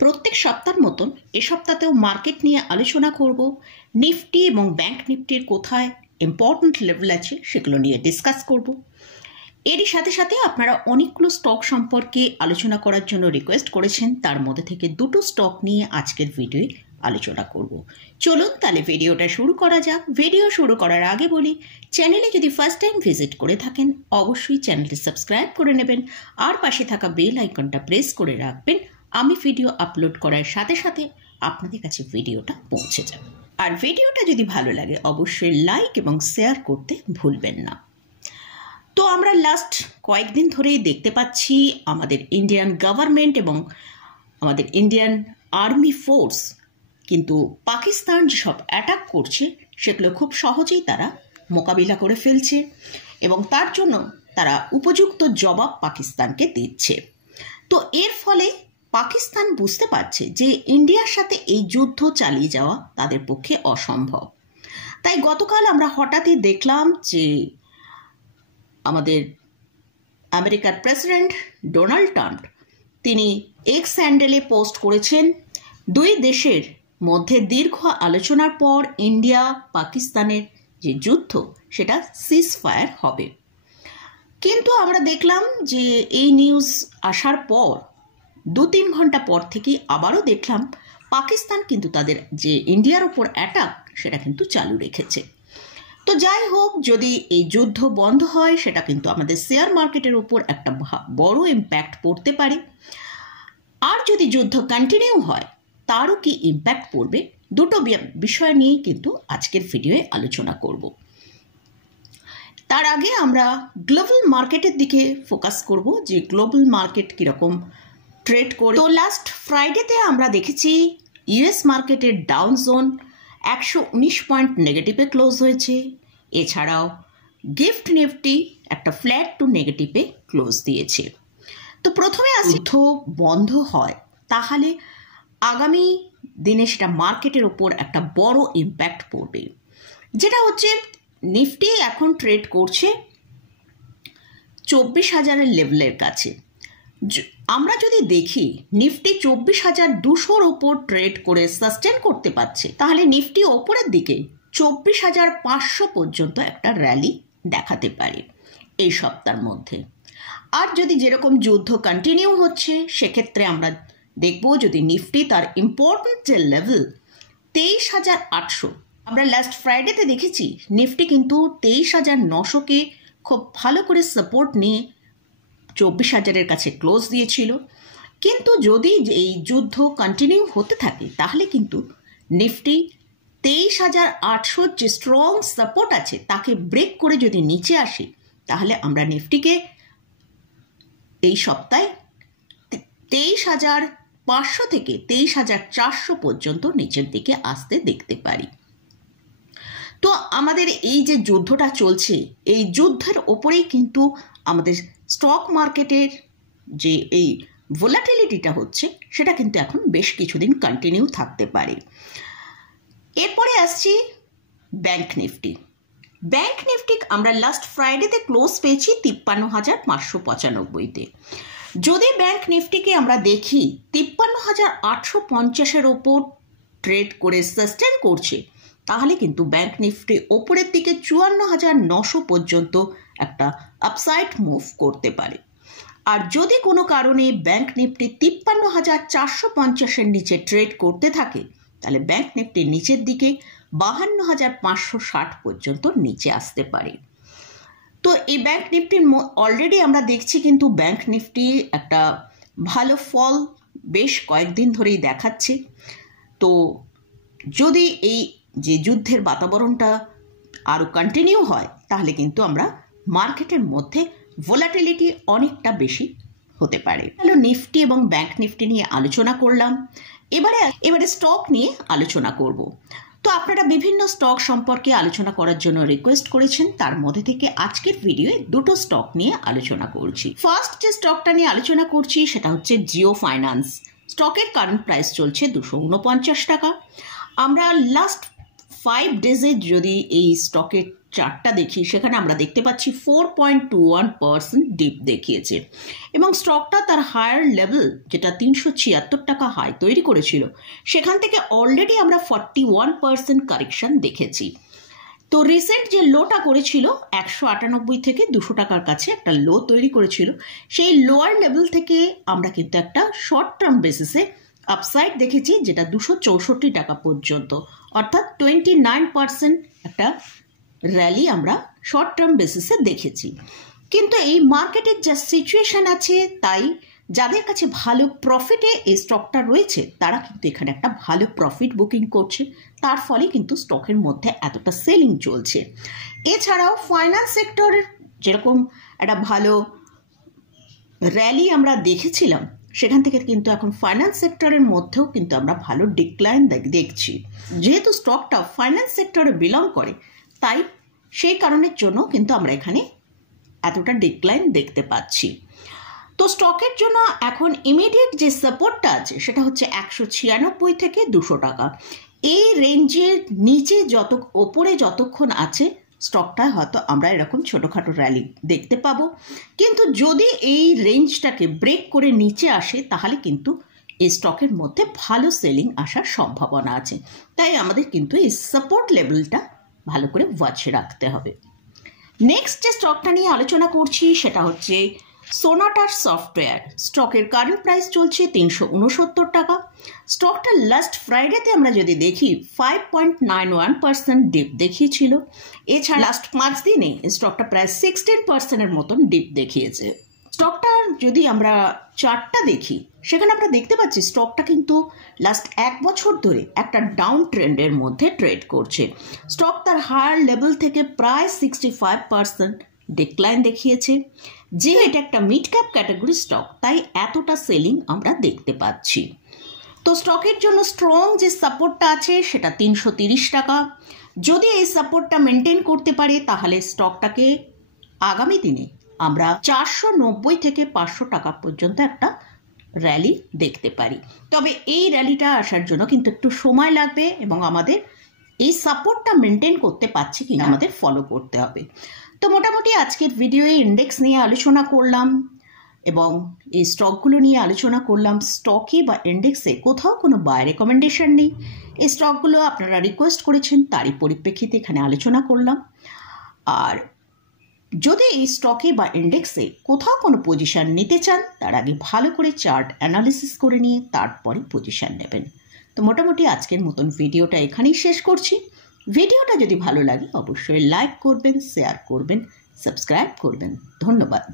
প্রত্যেক সপ্তাহের মতন এ সপ্তাহেও মার্কেট নিয়ে আলোচনা করব। নিফটি এবং ব্যাংক নিফটির কোথায় ইম্পর্ট্যান্ট লেভেল আছে সেগুলো নিয়ে ডিসকাস করব। এরই সাথে সাথে আপনারা অনেকগুলো স্টক সম্পর্কে আলোচনা করার জন্য রিকোয়েস্ট করেছেন, তার মধ্যে থেকে দুটো স্টক নিয়ে আজকের ভিডিওয়ে আলোচনা করব। চলুন তাহলে ভিডিওটা শুরু করা যাক। ভিডিও শুরু করার আগে বলি, চ্যানেলে যদি ফার্স্ট টাইম ভিজিট করে থাকেন অবশ্যই চ্যানেলটি সাবস্ক্রাইব করে নেবেন আর পাশে থাকা বেল আইকনটা প্রেস করে রাখবেন। আমি ভিডিও আপলোড করার সাথে সাথে আপনাদের কাছে ভিডিওটা পৌঁছে যাবে। আর ভিডিওটা যদি ভালো লাগে অবশ্যই লাইক এবং শেয়ার করতে ভুলবেন না। তো আমরা লাস্ট কয়েকদিন ধরেই দেখতে পাচ্ছি আমাদের ইন্ডিয়ান গভর্নমেন্ট এবং আমাদের ইন্ডিয়ান আর্মি ফোর্স কিন্তু পাকিস্তান যেসব অ্যাটাক করছে সেগুলো খুব সহজেই তারা মোকাবিলা করে ফেলছে এবং তার জন্য তারা উপযুক্ত জবাব পাকিস্তানকে দিচ্ছে। তো এর ফলে পাকিস্তান বুঝতে পারছে যে ইন্ডিয়ার সাথে এই যুদ্ধ চালিয়ে যাওয়া তাদের পক্ষে অসম্ভব। তাই গতকাল আমরা হঠাৎই দেখলাম যে আমাদের আমেরিকার প্রেসিডেন্ট ডোনাল্ড ট্রাম্প তিনি এক্স হ্যান্ডেলে পোস্ট করেছেন, দুই দেশের মধ্যে দীর্ঘ আলোচনার পর ইন্ডিয়া পাকিস্তানের যে যুদ্ধ সেটা সিজ ফায়ার হবে। কিন্তু আমরা দেখলাম যে এই নিউজ আসার পর 2-3 ঘন্টা পর থেকেই আবারও দেখলাম পাকিস্তান কিন্তু তাদের যে ইন্ডিয়ার ওপর অ্যাটাক সেটা কিন্তু চালু রেখেছে। তো যাই হোক, যদি এই যুদ্ধ বন্ধ হয় সেটা কিন্তু আমাদের শেয়ার মার্কেটের ওপর একটা বড় ইম্প্যাক্ট পড়তে পারে। আর যদি যুদ্ধ কন্টিনিউ হয় তারও কি ইম্প্যাক্ট পড়বে, দুটো বিষয় নিয়েই কিন্তু আজকের ভিডিওয়ে আলোচনা করব। তার আগে আমরা গ্লোবাল মার্কেটের দিকে ফোকাস করব যে গ্লোবাল মার্কেট কীরকম ট্রেড করে। তো লাস্ট ফ্রাইডেতে আমরা দেখেছি ইউএস মার্কেটের ডাউন জোন 119 পয়েন্ট নেগেটিভে ক্লোজ হয়েছে। এছাড়াও গিফট নিফটি একটা ফ্ল্যাট টু নেগেটিভে ক্লোজ দিয়েছে। তো প্রথমে যুদ্ধ বন্ধ হয় তাহলে আগামী দিনে সেটা মার্কেটের ওপর একটা বড় ইম্প্যাক্ট পড়বে, যেটা হচ্ছে নিফটি এখন ট্রেড করছে 24,000 লেভেলের কাছে। আমরা যদি দেখি নিফটি 24,200 ওপর ট্রেড করে সাস্টেন করতে পারছে, তাহলে নিফটি ওপরের দিকে 24,500 পর্যন্ত একটা র্যালি দেখাতে পারে এই সপ্তাহের মধ্যে। আর যদি যেরকম যুদ্ধ কন্টিনিউ হচ্ছে সেক্ষেত্রে আমরা দেখব যদি নিফটি তার ইম্পর্টেন্ট যে লেভেল 23,800, আমরা লাস্ট ফ্রাইডেতে দেখেছি নিফটি কিন্তু 23,900কে খুব ভালো করে সাপোর্ট নিয়ে 24,000-এর কাছে ক্লোজ দিয়েছিল। কিন্তু যদি এই যুদ্ধ কন্টিনিউ হতে থাকে তাহলে কিন্তু নিফটি 23,800 যে স্ট্রং সাপোর্ট আছে তাকে ব্রেক করে যদি নিচে আসে তাহলে আমরা নিফটিকে এই সপ্তাহে 23,500 থেকে 23,400 পর্যন্ত নিচের দিকে আসতে দেখতে পারি। তো আমাদের এই যে যুদ্ধটা চলছে এই যুদ্ধের ওপরেই কিন্তু আমাদের স্টক মার্কেটের যে এই ভোলাটিলিটিটা হচ্ছে সেটা কিন্তু এখন বেশ কিছুদিন কন্টিনিউ থাকতে পারে। এরপরে আসছি ব্যাংক নিফটি। ব্যাংক নিফটি আমরা লাস্ট ফ্রাইডেতে ক্লোজ পেয়েছি 53,595-তে। যদি ব্যাংক নিফটিকে আমরা দেখি 53,850-এর ওপর ট্রেড করে সাস্টেন করছে তাহলে কিন্তু ব্যাংক নিফটি ওপরের দিকে 54,900 পর্যন্ত একটা আপসাইড মুভ করতে পারে। আর যদি কোনো কারণে ব্যাংক নিফটি 53,450-এর নিচে ট্রেড করতে থাকে তাহলে ব্যাংক নিফটির নিচের দিকে 52,560 পর্যন্ত নিচে আসতে পারে। তো এই ব্যাংক নিফটির অলরেডি আমরা দেখছি কিন্তু ব্যাংক নিফটি একটা ভালো ফল বেশ কয়েকদিন ধরেই দেখাচ্ছে। তো যদি এই যে যুদ্ধের বাতাবরণটা আরও কন্টিনিউ হয় তাহলে কিন্তু আমরা মার্কেটের মধ্যে ভোলাটিলিটি অনেকটা বেশি হতে পারে। হ্যালো, নিফটি এবং ব্যাংক নিফটি নিয়ে আলোচনা করলাম। এবারে স্টক নিয়ে আলোচনা করব। তো আপনারা বিভিন্ন স্টক সম্পর্কে আলোচনা করার জন্য রিকোয়েস্ট করেছেন, তার মধ্যে থেকে আজকের ভিডিওয়ে দুটো স্টক নিয়ে আলোচনা করছি। ফার্স্ট যে স্টকটা নিয়ে আলোচনা করছি সেটা হচ্ছে জিও ফাইন্যান্স। স্টকের কারেন্ট প্রাইস চলছে 249 টাকা। আমরা লাস্ট 5 ডেজের যদি এই স্টকের চার্টটা দেখি, সেখানে আমরা দেখতে পাচ্ছি 4.21% ডিপ দেখিয়েছে এবং স্টকটা তার হায়ার লেভেল যেটা 376 টাকা হাই তৈরি করেছিল, সেখান থেকে অলরেডি আমরা 41% কারেকশন দেখেছি। তো রিসেন্ট যে লোটা করেছিল 198 থেকে 200 টাকার কাছে একটা লো তৈরি করেছিল, সেই লোয়ার লেভেল থেকে আমরা কিন্তু একটা শর্ট টার্ম বেসিসে আপসাইড দেখেছি, যেটা 264 টাকা পর্যন্ত, অর্থাৎ 29% একটা র্যালি আমরা শর্ট টার্ম বেসিসে দেখেছি। কিন্তু এই মার্কেটের যা সিচুয়েশন আছে, তাই যাদের কাছে ভালো প্রফিটে এই স্টকটা রয়েছে তারা কিন্তু এখানে একটা ভালো প্রফিট বুকিং করছে, তার ফলে কিন্তু স্টকের মধ্যে এতটা সেলিং চলছে। এছাড়াও ফাইন্যান্স সেক্টরের যেরকম একটা ভালো র্যালি আমরা দেখেছিলাম, সেখান থেকে কিন্তু এখন ফাইন্যান্স সেক্টরের মধ্যেও কিন্তু আমরা ভালো ডিক্লাইন দেখছি। যেহেতু স্টকটা ফাইন্যান্স সেক্টরে বিলং করে, তাই সেই কারণের জন্য কিন্তু আমরা এখানে এতটা ডিক্লাইন দেখতে পাচ্ছি। তো স্টকের জন্য এখন ইমিডিয়েট যে সাপোর্টটা আছে সেটা হচ্ছে 196 থেকে 200 টাকা। এই রেঞ্জের নিচে ওপরে যতক্ষণ আছে স্টকটা হয়তো আমরা এরকম ছোটোখাটো র্যালি দেখতে পাবো, কিন্তু যদি এই রেঞ্জটাকে ব্রেক করে নিচে আসে তাহলে কিন্তু এই স্টকের মধ্যে ভালো সেলিং আসার সম্ভাবনা আছে। তাই আমাদের কিন্তু এই সাপোর্ট লেভেলটা ভালো করে ওয়াচে রাখতে হবে। নেক্সট যে স্টকটা নিয়ে আলোচনা করছি সেটা হচ্ছে সোনাটার সফটওয়্যার। স্টকের কারেন্ট প্রাইস চলছে 369 টাকা। স্টকটা লাস্ট ফ্রাইডেতে আমরা যদি দেখি 5.91% ডিপ দেখিয়েছিল। এছাড়া লাস্ট 5 দিনে স্টকটা প্রায় 16%-এর মতন ডিপ দেখিয়েছে। স্টকটার যদি আমরা চার্টটা দেখি, সেখানে আমরা দেখতে পাচ্ছি স্টকটা কিন্তু লাস্ট 1 বছর ধরে একটা ডাউন ট্রেন্ডের মধ্যে ট্রেড করছে। স্টক তার হায়ার লেভেল থেকে প্রায় 65% ডিক্লাইন দেখিয়েছে। যে এটা একটা মিড ক্যাপ ক্যাটাগরি স্টক, তাই এতটা সেলিং আমরা দেখতে পাচ্ছি। তো স্টকের জন্য স্ট্রং যে সাপোর্টটা আছে সেটা 330 টাকা। যদি এই সাপোর্টটা মেনটেন করতে পারে তাহলে স্টকটাকে আগামী দিনে আমরা 490 থেকে 500 টাকা পর্যন্ত একটা র্যালি দেখতে পারি। তবে এই র্যালিটা আসার জন্য কিন্তু একটু সময় লাগবে এবং আমাদের এই সাপোর্টটা মেনটেন করতে পারছি কিনা আমাদের ফলো করতে হবে। তো মোটামুটি আজকের ভিডিওয়ে ইন্ডেক্স নিয়ে আলোচনা করলাম এবং এই স্টকগুলো নিয়ে আলোচনা করলাম। স্টকে বা ইন্ডেক্সে কোথাও কোনো বাই রেকমেন্ডেশন নেই। এই স্টকগুলো আপনারা রিকোয়েস্ট করেছেন, তারই পরিপ্রেক্ষিতে এখানে আলোচনা করলাম। আর যদি এই স্টকে বা ইন্ডেক্সে কোথাও কোনো পজিশন নিতে চান, তার আগে ভালো করে চার্ট অ্যানালিসিস করে নিয়ে তারপরে পজিশন নেবেন। তো মোটামুটি আজকের মতন ভিডিওটা এখানেই শেষ করছি। ভিডিওটা যদি ভালো লাগে অবশ্যই লাইক করবেন, শেয়ার করবেন, সাবস্ক্রাইব করবেন। ধন্যবাদ।